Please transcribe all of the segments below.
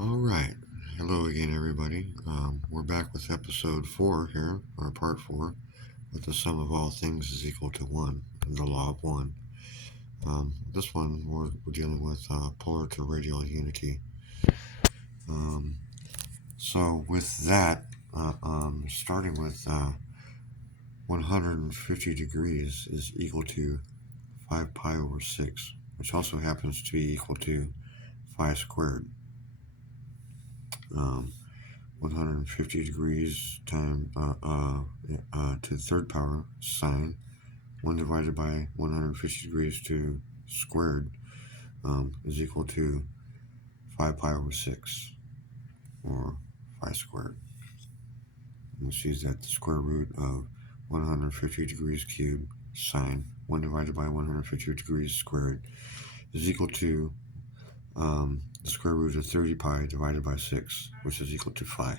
All right. Hello again, everybody. We're back with episode 4 here, or part 4, with the sum of all things is equal to 1, and the law of 1. This one, we're dealing with polar to radial unity. Um, so, with that, starting with 150 degrees is equal to 5 pi over 6, which also happens to be equal to 5 squared. Um, 150 degrees to the third power sine 1 divided by 150 degrees to squared is equal to 5 pi over 6, or 5 squared. And we see that the square root of 150 degrees cubed sine 1 divided by 150 degrees squared is equal to the square root of 30 pi divided by 6, which is equal to 5. And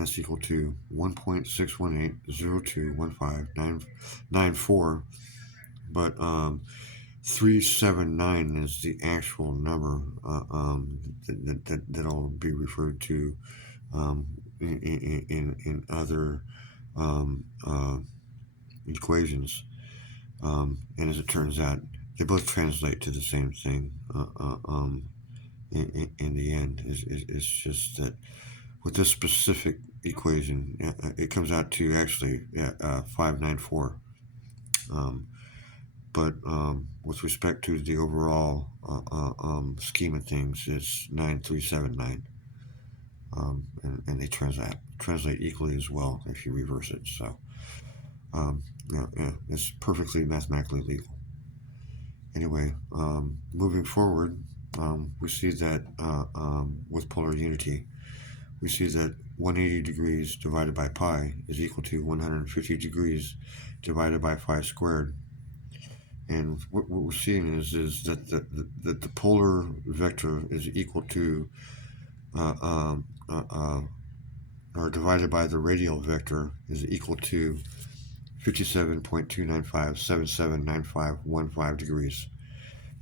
that's equal to 1.618021594, but 379 is the actual number that'll be referred to in other equations. And as it turns out, they both translate to the same thing in the end. It's just that with this specific equation, it comes out to actually 594. But with respect to the overall scheme of things, it's 9379. And they translate equally as well if you reverse it. So it's perfectly mathematically legal. Anyway, moving forward, we see that with polar unity, we see that 180 degrees divided by pi is equal to 150 degrees divided by 5 squared. And what we're seeing is that the polar vector is equal to, or divided by the radial vector is equal to 57.295779515 degrees.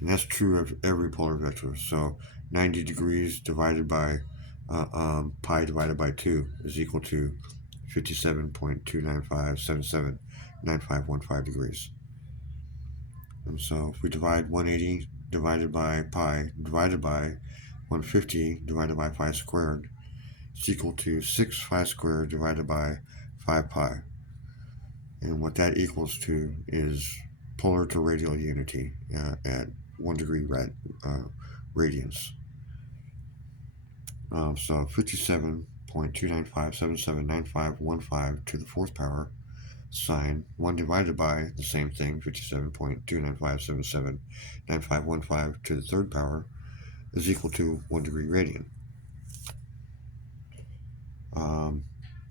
And that's true of every polar vector. So 90 degrees divided by pi divided by 2 is equal to 57.295779515 degrees. And so if we divide 180 divided by pi divided by 150 divided by 5 squared, it's equal to 6 5 squared divided by 5 pi. And what that equals to is polar to radial unity at 1 degree radians. So 57.295779515 to the fourth power sine 1 divided by the same thing, 57.295779515 to the third power is equal to 1 degree radian.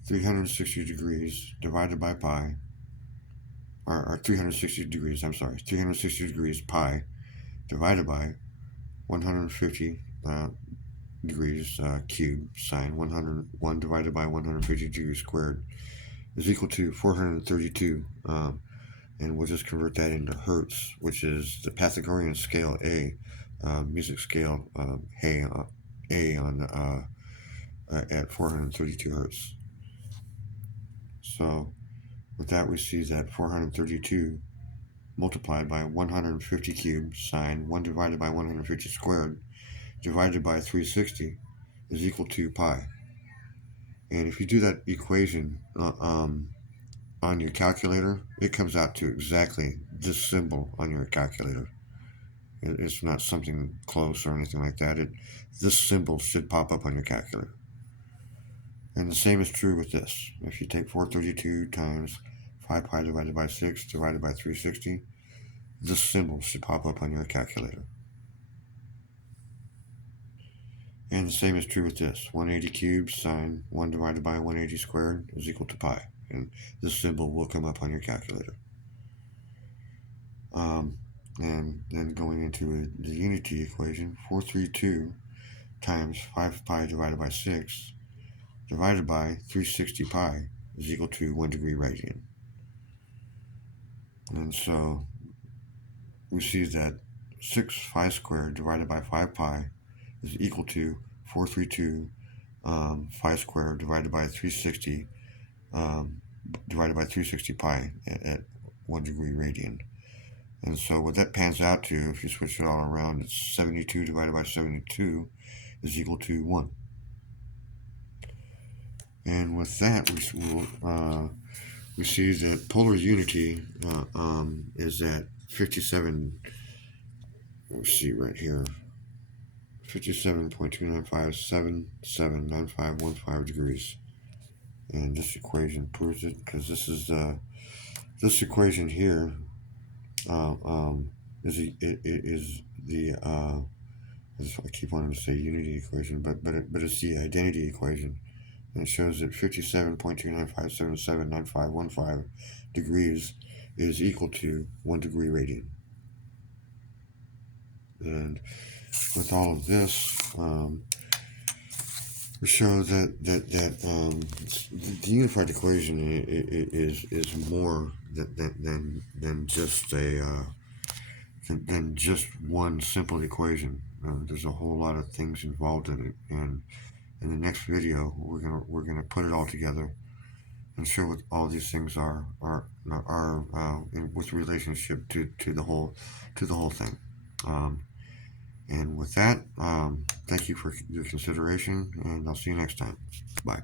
360 degrees divided by pi, or 360 degrees pi divided by 150 degrees cubed sine 101 divided by 150 degrees squared is equal to 432, and we'll just convert that into hertz, which is the Pythagorean scale A, music scale A on at 432 hertz. So with that, we see that 432 multiplied by 150 cubed sine 1 divided by 150 squared divided by 360 is equal to pi. And if you do that equation on your calculator, it comes out to exactly this symbol on your calculator. It's not something close or anything like that. This symbol should pop up on your calculator. And the same is true with this. If you take 432 times 5 pi divided by 6 divided by 360, this symbol should pop up on your calculator. And the same is true with this. 180 cubed sine 1 divided by 180 squared is equal to pi. And this symbol will come up on your calculator. And then going into the unity equation, 432 times 5 pi divided by 6 divided by 360 pi is equal to 1 degree radian. And so we see that 6 5 squared divided by 5 pi is equal to 432 phi squared divided by 360 divided by 360 pi at 1 degree radian. And so what that pans out to, if you switch it all around, it's 72 divided by 72 is equal to 1. And with that, we see that polar unity is at 57, let's see right here, 57.295779515 degrees. And this equation proves it, because this equation here is the I keep wanting to say unity equation, but it's the identity equation, and it shows that 57.295779515 degrees is equal to 1 degree radian. And with all of this, we show that the unified equation is more than just one simple equation. There's a whole lot of things involved in it, and in the next video we're gonna put it all together and show what all these things are with relationship to the whole thing. And with that, thank you for your consideration, and I'll see you next time. Bye.